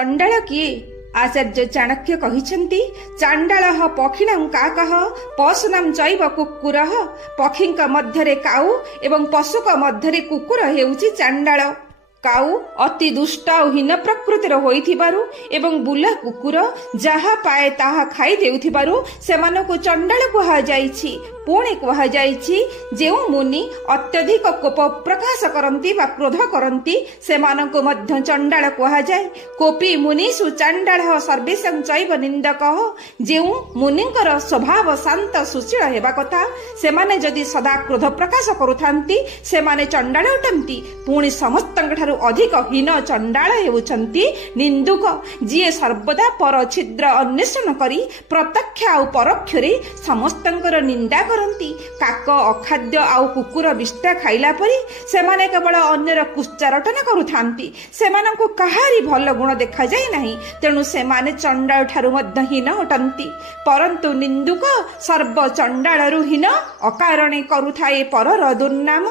ଚଣ୍ଡାଳ କିଏ? ଆଚାର୍ଯ୍ୟ ଚାଣକ୍ୟ କହିଛନ୍ତି, ଚାଣ୍ଡାଳଃ ପକ୍ଷିଣାଂ କାକଃ ପଶୁନାଂ ଚୈବ କୁକୁରଃ। ପକ୍ଷୀଙ୍କ ମଧ୍ୟରେ କାଉ ଏବଂ ପଶୁଙ୍କ ମଧ୍ୟରେ କୁକୁର ହେଉଛି ଚାଣ୍ଡାଳ। କାଉ ଅତି ଦୁଷ୍ଟ ଆଉ ହୀନ ପ୍ରକୃତିର ହୋଇଥିବାରୁ ଏବଂ ବୁଲା କୁକୁର ଯାହା ପାଏ ତାହା ଖାଇ ଦେଉଥିବାରୁ ସେମାନଙ୍କୁ ଚଣ୍ଡାଳ କୁହାଯାଇଛି। ପୁଣି କୁହାଯାଇଛି, ଯେଉଁ ମୁନି ଅତ୍ୟଧିକ କୋପ ପ୍ରକାଶ କରନ୍ତି ବା କ୍ରୋଧ କରନ୍ତି ସେମାନଙ୍କୁ ମଧ୍ୟ ଚଣ୍ଡାଳ କୁହାଯାଏ। କୋପି ମୁନିଷୁ ଚାଣ୍ଡାଳ ସର୍ବେଷାଂ ଚୈବ ନିନ୍ଦକଃ। ଯେଉଁ ମୁନିଙ୍କର ସ୍ୱଭାବ ଶାନ୍ତ ସୁଶୀଳ ହେବା କଥା ସେମାନେ ଯଦି ସଦା କ୍ରୋଧ ପ୍ରକାଶ କରୁଥାନ୍ତି ସେମାନେ ଚଣ୍ଡାଳ ଅଟନ୍ତି। ପୁଣି ସମସ୍ତଙ୍କଠାରୁ ଅଧିକ ହୀନ ଚଣ୍ଡାଳ ହେଉଛନ୍ତି ନିନ୍ଦୁକ, ଯିଏ ସର୍ବଦା ପର ଛିଦ୍ର ଅନ୍ୱେଷଣ କରି ପ୍ରତ୍ୟକ୍ଷ ଆଉ ପରୋକ୍ଷରେ ସମସ୍ତଙ୍କର ନିନ୍ଦା କରନ୍ତି। କାକ ଅଖାଦ୍ୟ ଆଉ କୁକୁର ବିଷ୍ଠା ଖାଇଲା ପରି ସେମାନେ କେବଳ ଅନ୍ୟର କୁଚାରଟନ କରୁଥାନ୍ତି। ସେମାନଙ୍କୁ କାହାରି ଭଲ ଗୁଣ ଦେଖାଯାଏ ନାହିଁ, ତେଣୁ ସେମାନେ ଚଣ୍ଡାଳ ଠାରୁ ମଧ୍ୟ ହୀନ ଅଟନ୍ତି। ପରନ୍ତୁ ନିନ୍ଦୁକ ସର୍ବ ଚଣ୍ଡାଳରୁ ହୀନ, ଅକାରଣେ କରୁଥାଏ ପରର ଦୁର୍ନାମ।